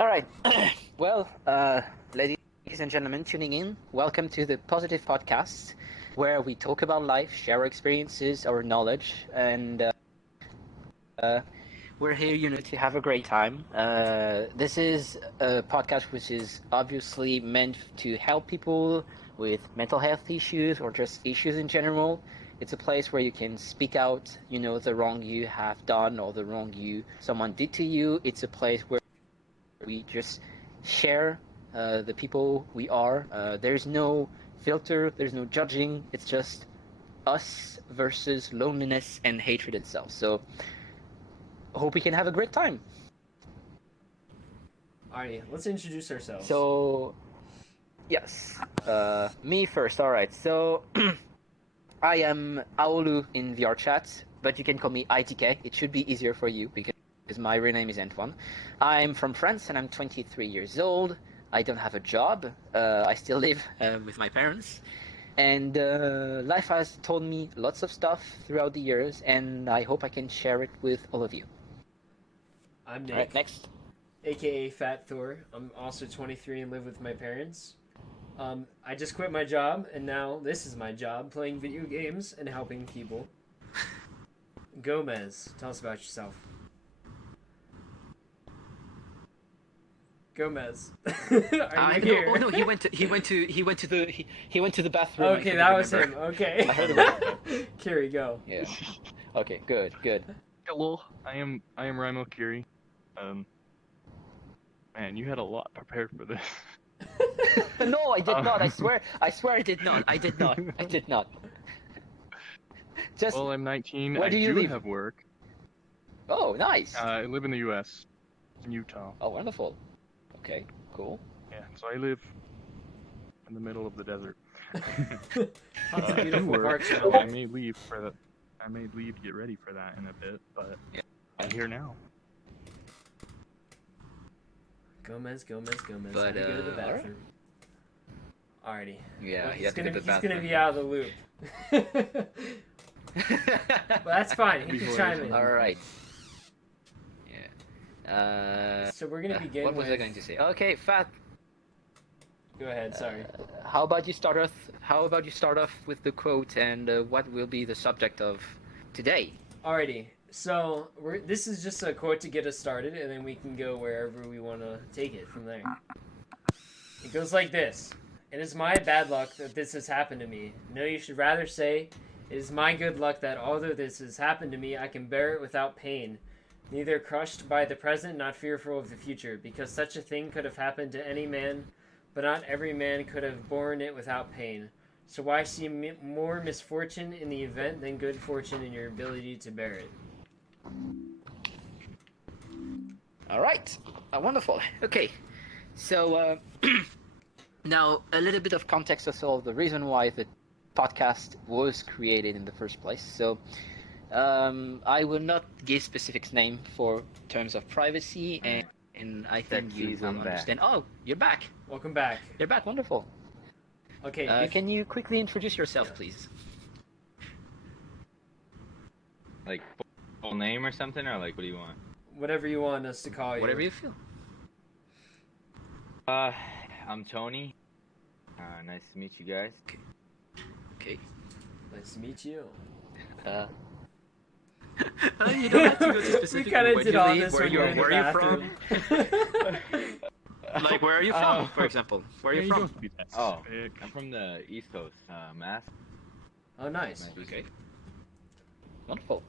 All right. Well, ladies and gentlemen tuning in, welcome to the Positive Podcast, where we talk about life, share our experiences, our knowledge, and uh, we're here, to have a great time. This is a podcast which is obviously meant to help people with mental health issues or just issues in general. It's a place where you can speak out, the wrong you have done or the wrong someone did to you. It's a place where we just share the people we are. There's no filter, there's no judging. It's just us versus loneliness and hatred itself. So, hope we can have a great time. Alrighty, let's introduce ourselves. So, yes, me first. All right. So, I am Aolu in VR chat, but you can call me ITK. It should be easier for you because my real name is Antoine. I'm from France and I'm 23 years old. I don't have a job. I still live with my parents. And life has told me lots of stuff throughout the years, and I hope I can share it with all of you. I'm Nick, All right, next. aka Fat Thor. I'm also 23 and live with my parents. I just quit my job, and now this is my job, playing video games and helping people. Gomez, tell us about yourself. Gomez, are you here? No, he went to the bathroom. Okay, that was him. Okay. I heard it. Kiri, go. Yeah. Okay. Good. Hello, I am Rimo Kiri. Man, you had a lot prepared for this. No, I did not. I swear I did not. I did not. Just. Well, I'm 19. Where I do you live? have work. Oh, nice. I live in the U.S. in Utah. Oh, wonderful. Okay, cool. Yeah, so I live in the middle of the desert. Lots of I beautiful do work. parks I around. may leave for that. I may leave to get ready for that in a bit, but Yeah. I'm here now. Gomez. But, Had to go to the alright. bathroom. Alrighty. Yeah, Well, you have to go to the he's bathroom. gonna be out of the loop. But that's fine. He can Before chime this in. one. All right. Yeah. So we're gonna begin What was with... I going to say? Okay, Fat. Go ahead. Sorry. How about you start off with the quote and what will be the subject of today? Alrighty. So this is just a quote to get us started, and then we can go wherever we want to take it from there. It goes like this: "It is my bad luck that this has happened to me. No, you should rather say, it is my good luck that although this has happened to me, I can bear it without pain. Neither crushed by the present, not fearful of the future, because such a thing could have happened to any man, but not every man could have borne it without pain. So why see more misfortune in the event than good fortune in your ability to bear it?" All right. Wonderful. Okay. So now a little bit of context as well, the reason why the podcast was created in the first place. So I will not give specific name for terms of privacy, and I think you will understand. Oh, you're back. Welcome back. You're back. Wonderful. Okay. Can you quickly introduce yourself, please? Like full name or something, or like what do you want? Whatever you want us to call you. Whatever you feel. I'm Tony. Nice to meet you guys. Okay. Nice to meet you. You don't have to go to We specific. kind of Where did you all live, this where when you we were in the where are you from? bathroom. Like, where are you from, for example? Where are you Yeah, from? don't have to be that Oh, specific. I'm from the East Coast, Mass. Oh, nice. Okay. Wonderful.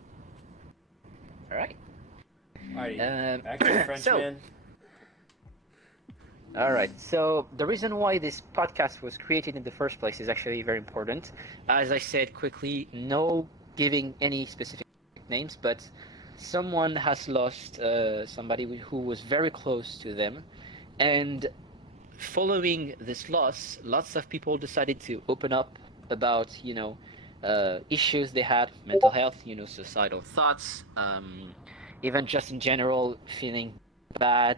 All right. Alrighty. Back to the Frenchman. All right. So the reason why this podcast was created in the first place is actually very important. As I said quickly, no giving any specific names, but someone has lost somebody who was very close to them, and following this loss, lots of people decided to open up about issues they had, mental health, suicidal thoughts, even just in general feeling bad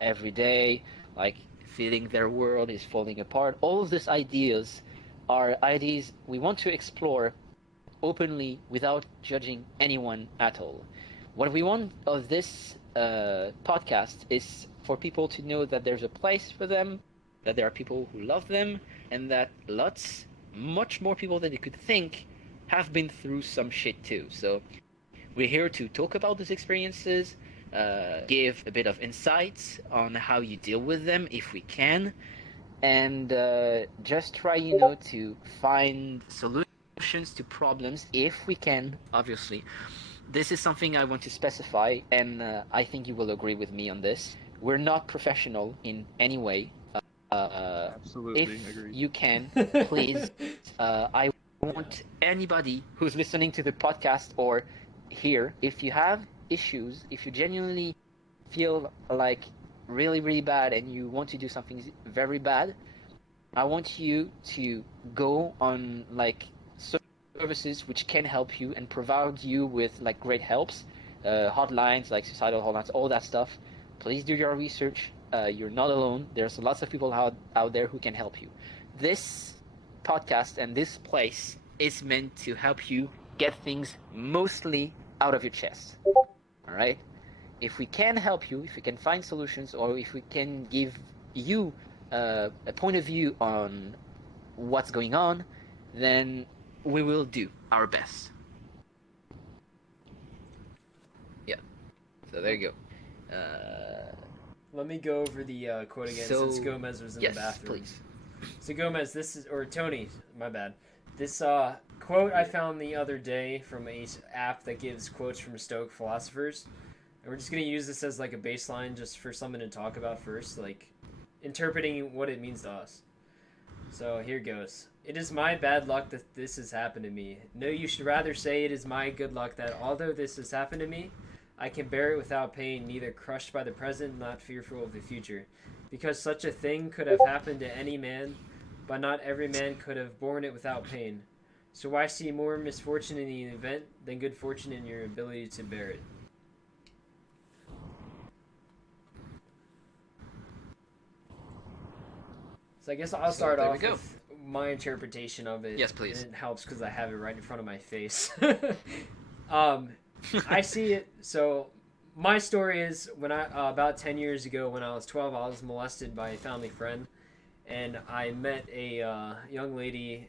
every day, like feeling their world is falling apart. All of these ideas are ideas we want to explore openly without judging anyone at all. What we want of this podcast is for people to know that there's a place for them, that there are people who love them, and that much more people than you could think, have been through some shit too. So we're here to talk about these experiences, give a bit of insights on how you deal with them if we can, and just try, to find solutions to problems if we can, obviously. This is something I want to specify, and I think you will agree with me on this. We're not professional in any way. Absolutely, If agreed. you can, please, I want anybody who's listening to the podcast or here, if you have issues, if you genuinely feel like really, really bad and you want to do something very bad, I want you to go on like services which can help you and provide you with like great helps, hotlines like suicidal hotlines, all that stuff. Please do your research. You're not alone. There's lots of people out there who can help you. This podcast and this place is meant to help you get things mostly out of your chest. All right? If we can help you, if we can find solutions, or if we can give you a point of view on what's going on, then we will do our best. Yeah. So there you go. Let me go over the quote again since Gomez was in yes, the bathroom. Please. So Gomez, or Tony, my bad. This quote I found the other day from a app that gives quotes from Stoic philosophers. And we're just going to use this as like a baseline just for something to talk about first, like interpreting what it means to us. So here goes. It is my bad luck that this has happened to me. No, you should rather say it is my good luck that although this has happened to me, I can bear it without pain, neither crushed by the present, not fearful of the future. Because such a thing could have happened to any man, but not every man could have borne it without pain. So I see more misfortune in the event than good fortune in your ability to bear it. So I guess I'll start off with my interpretation of it. Yes, please. And it helps because I have it right in front of my face. I see it. So my story is when about 10 years ago when I was 12, I was molested by a family friend. And I met a young lady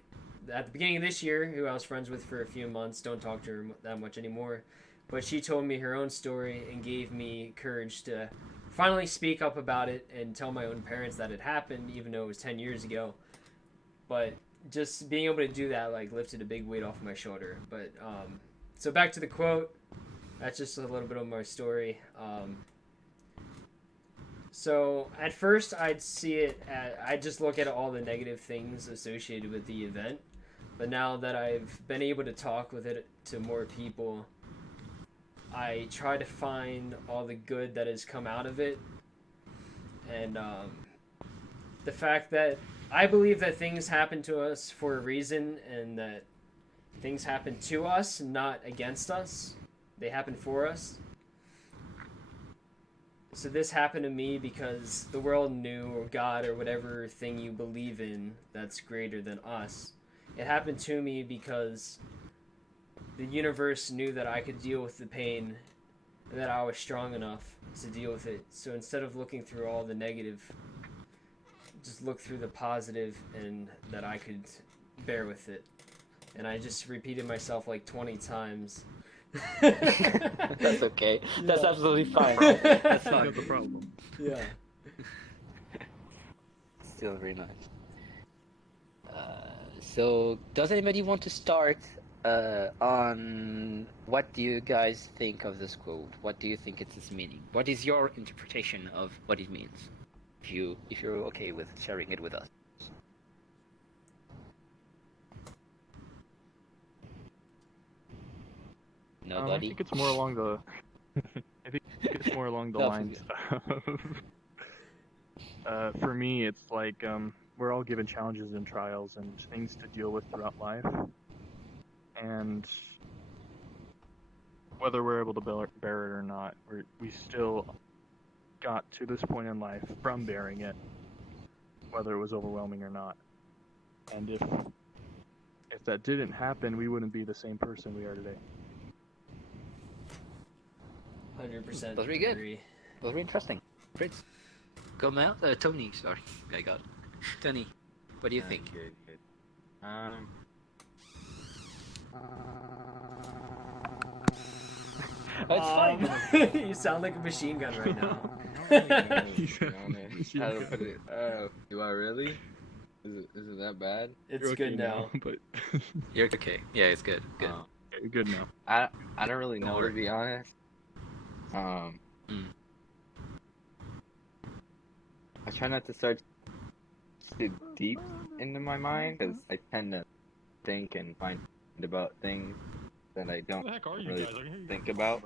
at the beginning of this year who I was friends with for a few months. Don't talk to her that much anymore. But she told me her own story and gave me courage to finally speak up about it and tell my own parents that it happened, even though it was 10 years ago. But just being able to do that like lifted a big weight off my shoulder. But so back to the quote. That's just a little bit of my story. So at first I'd just look at all the negative things associated with the event. But now that I've been able to talk with it to more people, I try to find all the good that has come out of it. And the fact that I believe that things happen to us for a reason and that things happen to us, not against us. They happen for us. So this happened to me because the world knew, or God, or whatever thing you believe in that's greater than us. It happened to me because the universe knew that I could deal with the pain and that I was strong enough to deal with it. So instead of looking through all the negative, just look through the positive and that I could bear with it. And I just repeated myself like 20 times. That's okay. Yeah. That's absolutely fine. That's That's fine. not the problem. Yeah. Still very nice. So, does anybody want to start on what do you guys think of this quote? What do you think it's its meaning? What is your interpretation of what it means? If you're okay with sharing it with us. I Nobody. think it's more along the. I think it's more along the Nothing. lines of. For me, it's like we're all given challenges and trials and things to deal with throughout life, and whether we're able to bear it or not, we still got to this point in life from bearing it, whether it was overwhelming or not. And if that didn't happen, we wouldn't be the same person we are today. 100% That's really good. agree. That was really interesting. Fritz, come out. Tony, sorry, I got it. Tony, what do you think? Good, good. It's fine. You sound like a machine gun right now. How to put it? Do I really? Is it that bad? It's good now. but You're okay. Yeah, it's good. Good. you're good now. I don't really know, worry. to be honest. I try not to start too deep into my mind because I tend to think and find about things that I don't What the heck are you really guys? I can hear you. think about.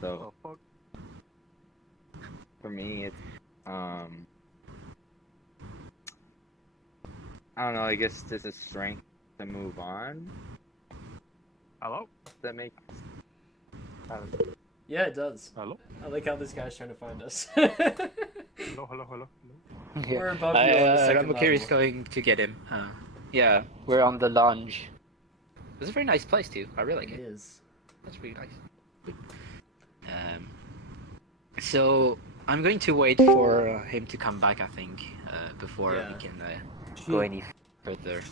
So Oh, fuck. for me, it's I don't know. I guess there's a strength to move on. Hello? Does that make? Yeah, it does. Hello? I like how this guy's trying to find us. Hello, hello, hello, hello. We're above you on the second Ramokiri is level. going to get him. Yeah, we're on the lounge. It's a very nice place too. I really like It it. is. That's really nice. So I'm going to wait for him to come back. I think before Yeah. we can go any further.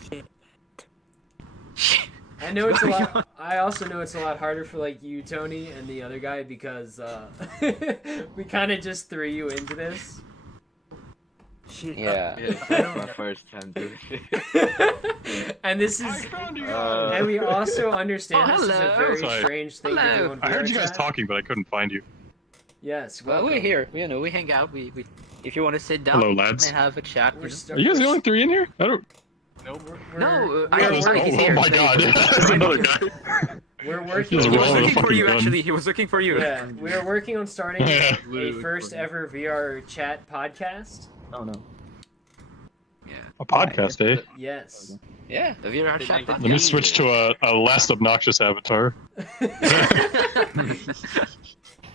I know it's a lot. I also know it's a lot harder for like you, Tony, and the other guy because we kind of just threw you into this. Yeah. It's my first time doing it. And this I is, found you guys! and we also understand Oh, this is a hello. very Sorry. strange thing to do Hello. on I heard you VR guys chat. talking, but I couldn't find you. Yes, Well, welcome. we're here. You know, we hang out. We if you want to sit down Hello, lads. and have a chat. We're you know. st- Are you guys the we're only three in here? I don't. No, I we're, was- working, he's oh, here, my so god. he's- There's another guy. we're working. He's He was rolling a looking for fucking you. gun. Actually, he was looking for you. Yeah, we are working on starting Yeah. a first ever VR chat podcast. Oh no. Yeah. A podcast, eh? Yes. Yeah. The VR They chat. make it Let me switch to a less obnoxious avatar. I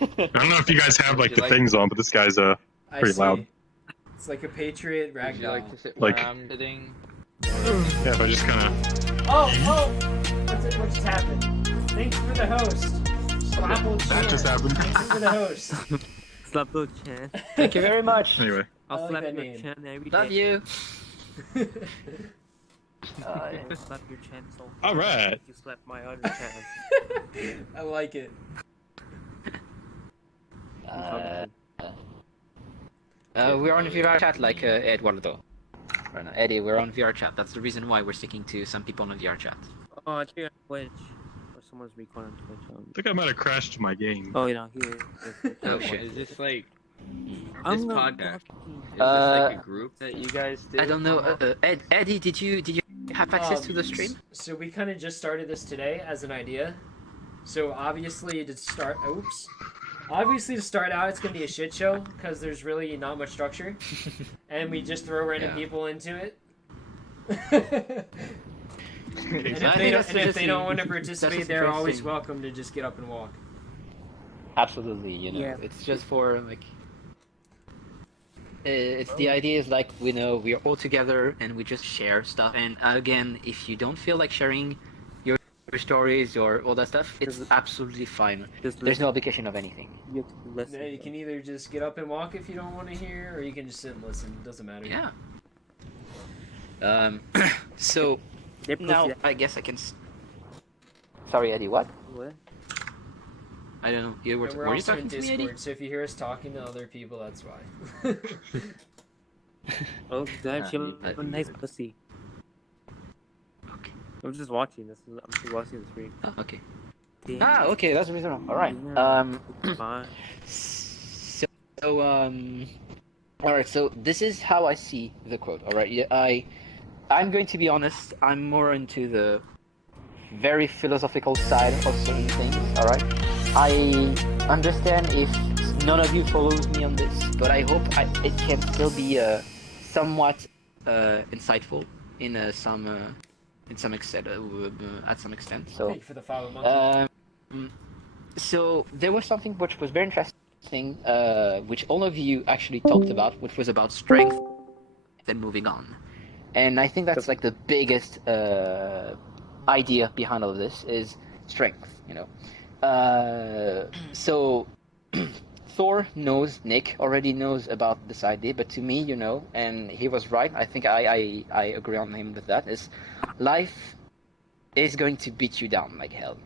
don't know if you guys have like Would you the like- things on, but this guy's I Pretty see. loud. It's like a Patriot Would you ragdoll. like to sit Like- where I'm sitting? yeah. If I just kind of Oh, what's it? What just happened? Thanks for the host. Slapple that just happened. Thank you for the host. Slap your chin. Thank you very much. Anyway, I'll I like slap that your name. chin every Love day. you. I'll slap your chin so all right. you slap my other chin. I like it. We're on VR chat like Eduardo. Right now. Eddie, we're on VR chat. That's the reason why we're sticking to some people on VR chat. Oh, I think on Twitch. Or someone's recording on Twitch. I think I might have crashed my game. Oh, yeah, here. Oh, What, shit. Is this like I'm this not podcast? talking. Is this like a group that you guys do? I don't know. Eddie, did you have access to the stream? So we kind of just started this today as an idea. So obviously to start, obviously to start out, it's gonna be a shit show because there's really not much structure, and we just throw random Yeah. people into it. and Okay, if I they think don't, that's and if they don't interesting. want to That's participate, they're always interesting. welcome to just get up and walk. Absolutely, you know, Yeah. it's just for like. It's the idea is like we know we are all together and we just share stuff. And again, if you don't feel like sharing your stories or all that stuff, it's absolutely fine. Just There's listen. no obligation of anything. You have to listen. Yeah, you can either just get up and walk if you don't want to hear, or you can just sit and listen. It doesn't matter. Yeah. So They're now pussy. I guess I can. Sorry, Eddie. What? What? I don't know. You were, And we're were you also in talking to me, Discord, Eddie? so if you hear us talking to other people, that's why. Oh, God, you I- have a nice pussy. Okay. I'm just watching this. I'm just watching the stream. Oh, okay. Damn. Ah, okay. That's the reason. All right. Yeah. Fine. So all right. So this is how I see the quote. All right. Yeah, I'm going to be honest. I'm more into the very philosophical side of saying things. All right. I understand if none of you follows me on this, but I hope it can still be somewhat insightful in some extent, at some extent. So. Thank you for the follow, monkey. So there was something which was very interesting, which all of you actually talked about, which was about strength and moving on. And I think that's like the biggest idea behind all of this is strength, you know. So Thor knows, Nick already knows about this idea, but to me, and he was right. I think I agree on him with that. Is life is going to beat you down like hell.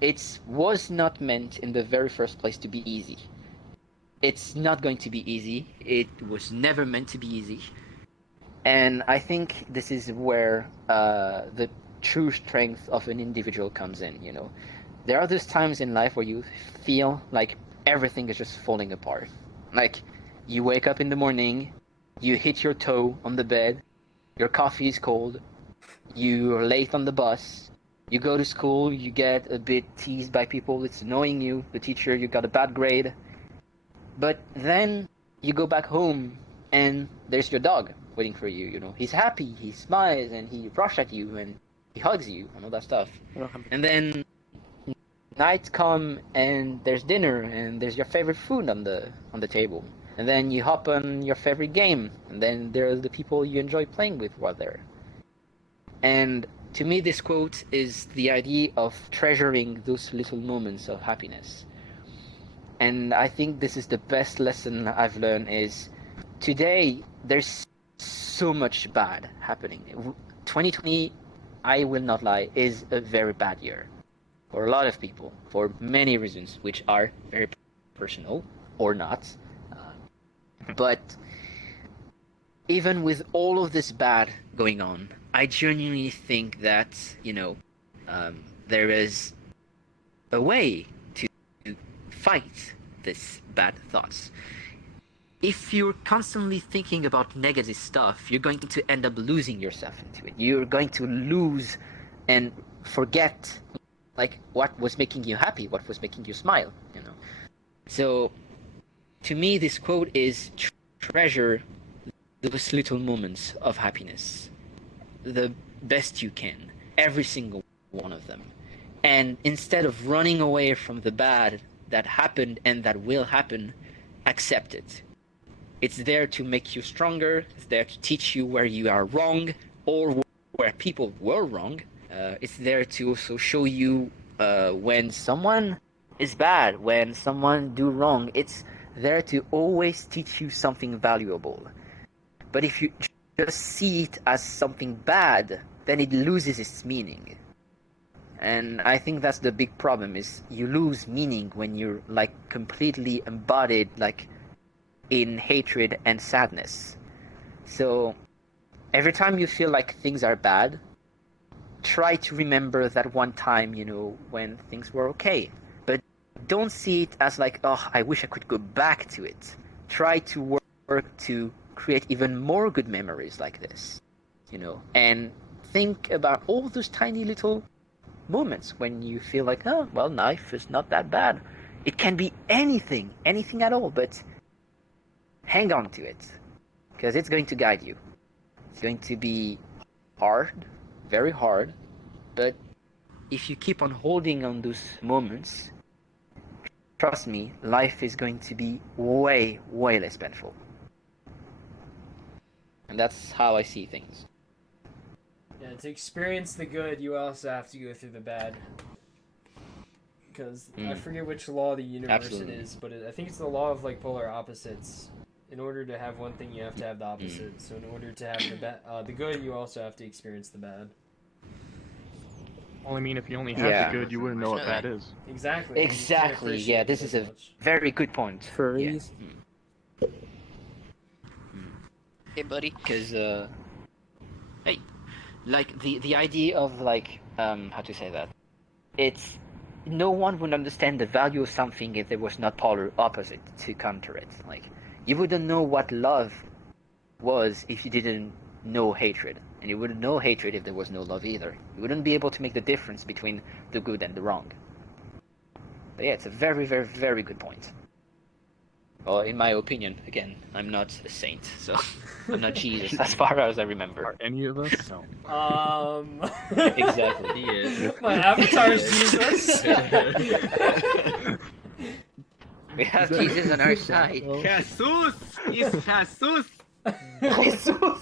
It was not meant in the very first place to be easy. It's not going to be easy. It was never meant to be easy. And I think this is where the true strength of an individual comes in, There are those times in life where you feel like everything is just falling apart. Like, you wake up in the morning, you hit your toe on the bed, your coffee is cold, you're late on the bus, you go to school, you get a bit teased by people, it's annoying you, the teacher, you got a bad grade. But then you go back home and there's your dog waiting for you, He's happy, he smiles, and he rushes at you, and he hugs you, and all that stuff. And then night come, and there's dinner, and there's your favorite food on the table. And then you hop on your favorite game, and then there are the people you enjoy playing with while there. And to me, this quote is the idea of treasuring those little moments of happiness. And I think this is the best lesson I've learned is today there's so much bad happening. 2020, I will not lie, is a very bad year for a lot of people, for many reasons, which are very personal or not. But even with all of this bad going on, I genuinely think that, there is a way to fight this bad thoughts. If you're constantly thinking about negative stuff, you're going to end up losing yourself into it. You're going to lose and forget like what was making you happy, what was making you smile, So to me, this quote is treasure those little moments of happiness the best you can, every single one of them. And instead of running away from the bad that happened and that will happen, accept it. It's there to make you stronger. It's there to teach you where you are wrong or where people were wrong. It's there to also show you when someone is bad, when someone do wrong. It's there to always teach you something valuable. But if you just see it as something bad, then it loses its meaning. And I think that's the big problem, is you lose meaning when you're like completely embodied like in hatred and sadness. So every time you feel like things are bad, try to remember that one time, when things were okay. But don't see it as like, oh, I wish I could go back to it. Try to work to create even more good memories like this, and think about all those tiny little moments when you feel like, oh, well, life is not that bad. It can be anything at all, but hang on to it, because it's going to guide you. It's going to be hard, very hard, but if you keep on holding on those moments, trust me, life is going to be way, way less painful. And that's how I see things. Yeah, to experience the good, you also have to go through the bad. Because I forget which law of the universe it is, but I think it's the law of like polar opposites. In order to have one thing, you have to have the opposite. So in order to have the good, you also have to experience the bad. Well, I mean, if you only had the good, you wouldn't know what bad is. Exactly. Exactly. Yeah, this is a very good point. Furries. Yeah. Hey, buddy. Because hey, like the idea of like how to say that? It's no one would understand the value of something if there was not polar opposite to counter it. Like, you wouldn't know what love was if you didn't know hatred. And you wouldn't know hatred if there was no love either. You wouldn't be able to make the difference between the good and the wrong. But yeah, it's a very, very, very good point. Well, in my opinion, again, I'm not a saint, so I'm not Jesus as far as I remember. Are any of us? No. Exactly. He is. My avatar is Jesus. We have Jesus on our side. Jesus! He's Jesus! Jesus!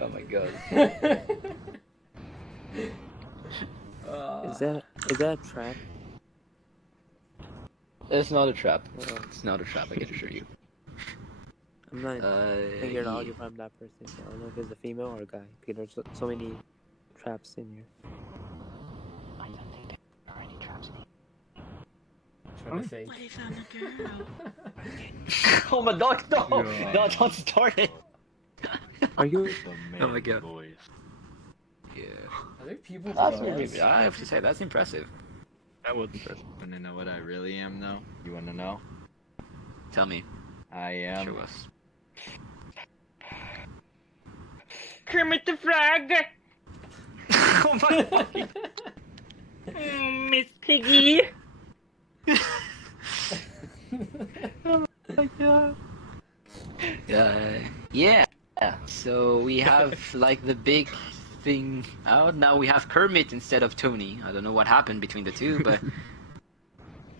Oh my god. Is that a trap? It's not a trap. Uh-oh. It's not a trap, I can assure you. I'm not figuring out Yeah. if I'm that person. I don't know if it's a female or a guy because there's so many traps in here. I don't think there are any traps in Trying to think. What if I'm a girl? Oh my dog, no! Yeah. No, don't start it! Are you? Oh my god. Boys. Yeah. Are there people That's below really, us? I have to say, that's impressive. That was impressive. Wanna know what I really am, though? You wanna know? Tell me. I am. Show us. Kermit the Frog! Oh my god! Miss Piggy! Yeah. So we have like the big thing out. Now we have Kermit instead of Tony. I don't know what happened between the two, but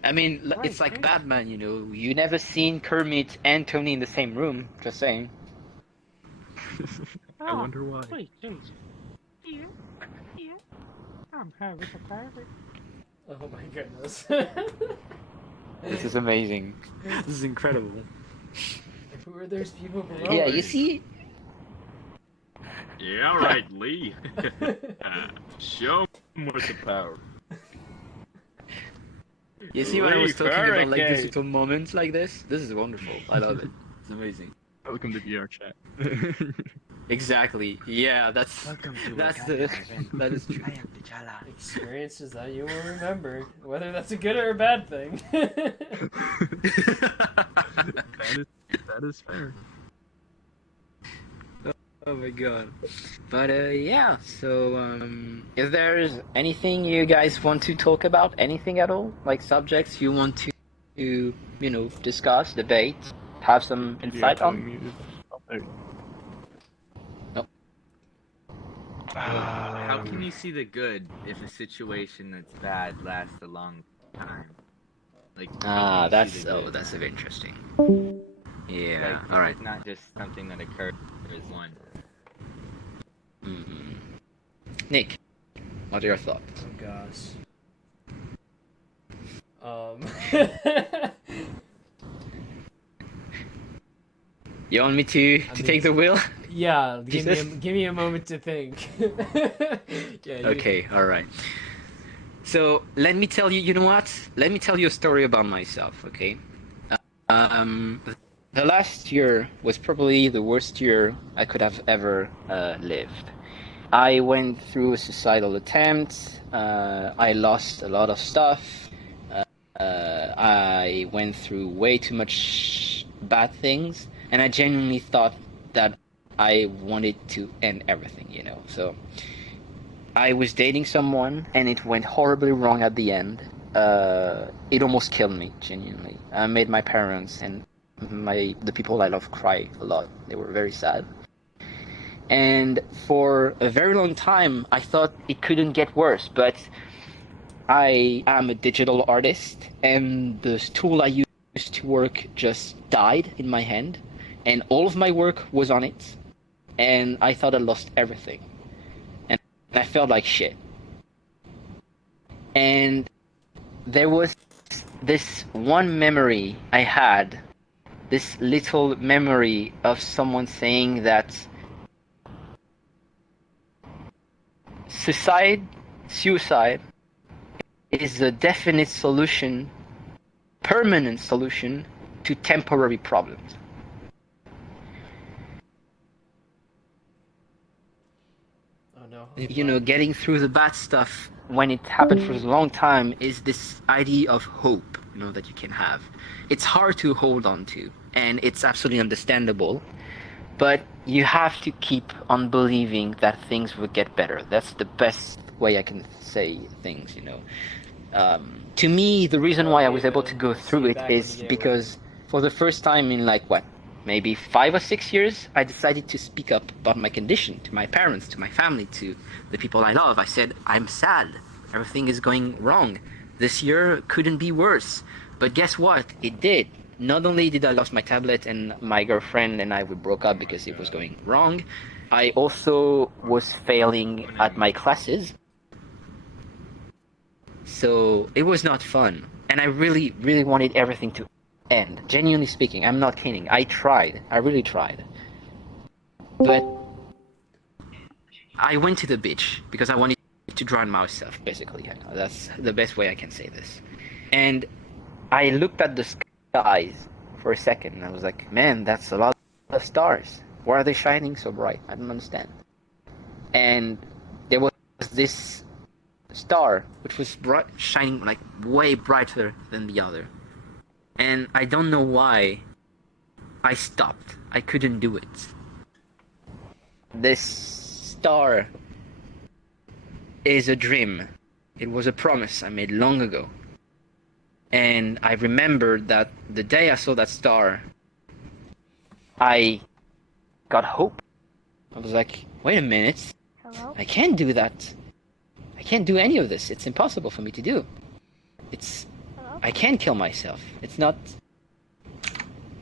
I mean, it's like Batman, you know. You never seen Kermit and Tony in the same room. Just saying. I wonder why. Wait, James. Here. I'm having a party. Oh my goodness. This is amazing. This is incredible. Who are those people below Yeah, us? you see. Yeah, all right, Lee. Show 'em what's the power. You see when I was Lee talking about like these Farrakhan. little moments like this? This is wonderful. I love it. It's amazing. Welcome to VR chat. Exactly. Yeah, that's that's the that is true. Experiences that you will remember, whether that's a good or a bad thing. That is fair. Oh my god. But yeah, so if there's anything you guys want to talk about, anything at all, like subjects you want to you know discuss, debate, have some insight on? How can you see the good if a situation that's bad lasts a long time? Like, how can you see the good? that's very interesting. Yeah. Like, All right. It's not just something that occurs once. Mm. Nick, what are your thoughts? Oh gosh. You want me to take the wheel? Yeah, Jesus. give me a moment to think. Yeah. Okay, all right. So let me tell you. You know what? Let me tell you a story about myself. Okay. The last year was probably the worst year I could have ever lived. I went through a suicidal attempt. I lost a lot of stuff. I went through way too much bad things, and I genuinely thought that I wanted to end everything, you know. So I was dating someone, and it went horribly wrong at the end. It almost killed me, genuinely. I made my parents and the people I love cry a lot. They were very sad. And for a very long time, I thought it couldn't get worse, but I am a digital artist, and the tool I used to work just died in my hand, and all of my work was on it, and I thought I lost everything, and I felt like shit. And there was this one memory I had, this little memory of someone saying that suicide is a definite solution, permanent solution to temporary problems. Oh no. You know, getting through the bad stuff when it happened for a long time is this idea of hope, you know, that you can have. It's hard to hold on to, and it's absolutely understandable, but you have to keep on believing that things will get better. That's the best way I can say things, you know. To me, the reason why I was able to go through it is because for the first time in like what, maybe 5 or 6 years, I decided to speak up about my condition to my parents, to my family, to the people I love. I said, I'm sad. Everything is going wrong. This year couldn't be worse. But guess what? It did. Not only did I lose my tablet and my girlfriend and I we broke up because it was going wrong, I also was failing at my classes. So it was not fun. And I really, really wanted everything to end. Genuinely speaking, I'm not kidding. I tried. I really tried. But I went to the beach because I wanted to drown myself, basically. That's the best way I can say this. And I looked at the skies for a second and I was like, man, that's a lot of stars. Why are they shining so bright? I don't understand. And there was this star which was bright, shining like way brighter than the other. And I don't know why I stopped. I couldn't do it. This star is a dream. It was a promise I made long ago. And I remembered that the day I saw that star, I got hope. I was like, wait a minute. Hello? I can't do that. I can't do any of this. It's impossible for me to do. Hello? I can't kill myself. It's not...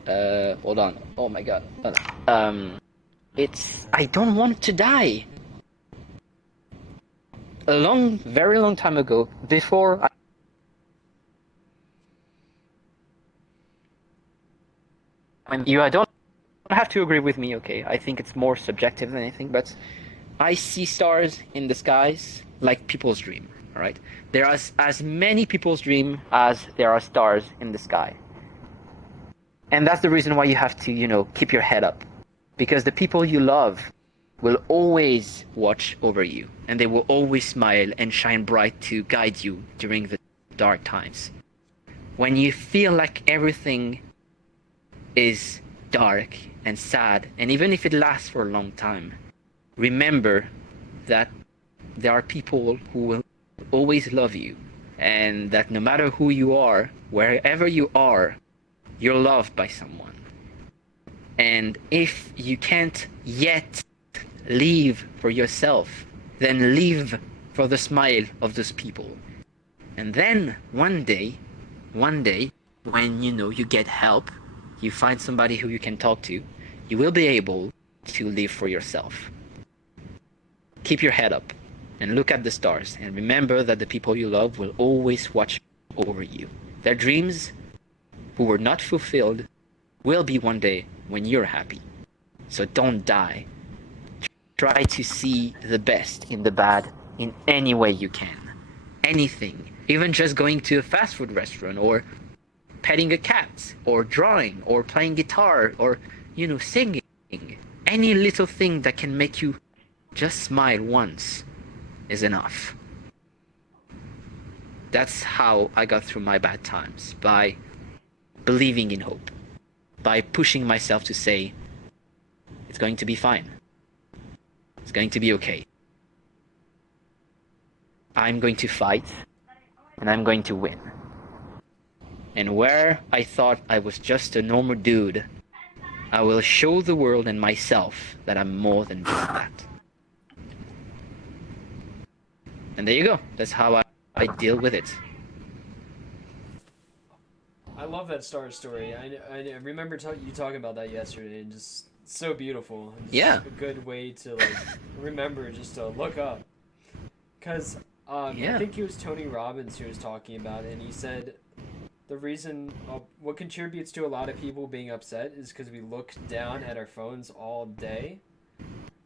hold on. Oh my god. I don't want to die. Very long time ago, before I don't have to agree with me, okay? I think it's more subjective than anything, but I see stars in the skies like people's dream, alright? There are as many people's dream as there are stars in the sky. And that's the reason why you have to, keep your head up. Because the people you love will always watch over you, and they will always smile and shine bright to guide you during the dark times. When you feel like everything is dark and sad, and even if it lasts for a long time, remember that there are people who will always love you, and that no matter who you are, wherever you are, you're loved by someone. And if you can't yet live for yourself, then live for the smile of those people. And then one day, when you get help, you find somebody who you can talk to, you will be able to live for yourself. Keep your head up and look at the stars, and remember that the people you love will always watch over you. Their dreams, who were not fulfilled, will be one day when you're happy. So don't die. Try to see the best in the bad in any way you can. Anything. Even just going to a fast food restaurant, or petting a cat, or drawing, or playing guitar, or, singing. Any little thing that can make you just smile once is enough. That's how I got through my bad times, by believing in hope, by pushing myself to say, it's going to be fine. It's going to be okay. I'm going to fight, and I'm going to win. And where I thought I was just a normal dude, I will show the world and myself that I'm more than just that. And there you go. That's how I deal with it. I love that star story. I remember you talking about that yesterday, and just so beautiful. Just Yeah. a good way to remember just to look up. Because Yeah. I think it was Tony Robbins who was talking about it, and he said the reason what contributes to a lot of people being upset is because we look down at our phones all day.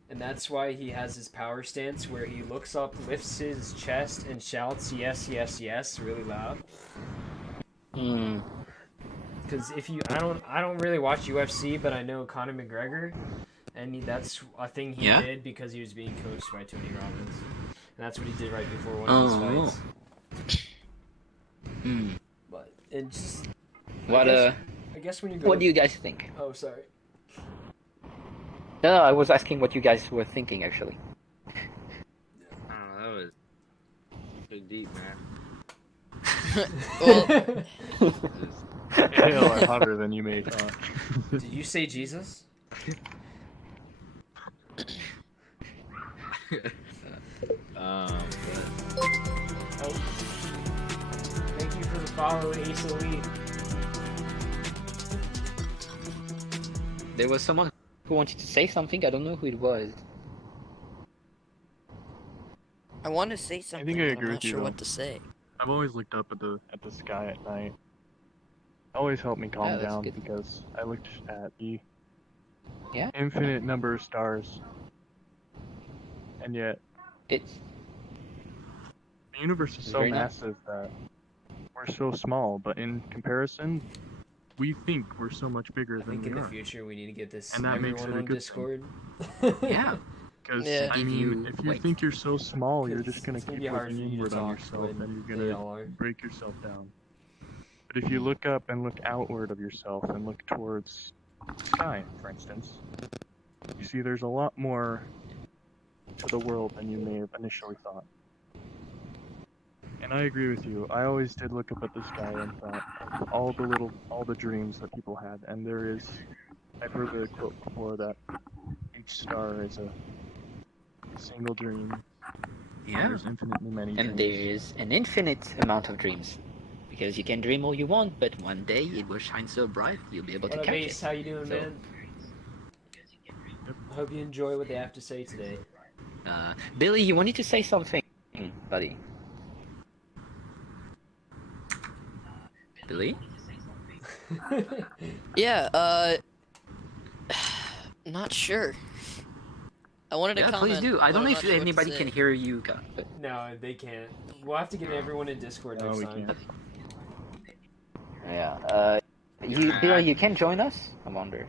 And that's why he has his power stance where he looks up, lifts his chest, and shouts yes, yes, yes really loud. Because I don't really watch UFC, but I know Conor McGregor, and that's a thing he did because he was being coached by Tony Robbins, and that's what he did right before one of his fights. But it just I guess when you go. What do you guys think? Oh, sorry. No, I was asking what you guys were thinking, actually. I don't know, that was so deep, man. Hail are hotter than you may thought. Did you say Jesus? But Oh. Thank you for the follow, Ace Elite. There was someone who wanted to say something. I don't know who it was. I want to say something, I but agree I'm with not you, sure though. what to say. I've always looked up at the sky at night. It always helped me calm Yeah, that's down good. because I looked at the Yeah. infinite number of stars, and yet It's the universe is so Very nice. massive that we're so small. But in comparison, we think we're so much bigger I than think we in the are. future we need to get this And that makes everyone it a on good Discord. yeah. Because Yeah. I If mean, you- if you like- think you're so small, you're It's just gonna gonna keep be hard looking for you to inward on talk yourself, when and you're they gonna all are. break yourself down. But if you look up and look outward of yourself and look towards the sky, for instance, you see there's a lot more to the world than you may have initially thought. And I agree with you. I always did look up at the sky and thought of all the dreams that people had. And there is, I've heard the quote before that each star is a single dream. Yeah. There's infinitely many And dreams. there is an infinite amount of dreams. Because you can dream all you want, but one day it will shine so bright you'll be able What to up, catch Ace? it. How you doing, So- man? I hope you enjoy what they have to say today. Billy, you wanted to say something, buddy. Billy? Yeah, not sure. I wanted to Yeah, comment. please do. I but don't know I'm if not sure what to anybody say. can hear you, but No, they can't. We'll have to get everyone in Discord No, next we time. can't. yeah. Billy, you can join us? I wonder.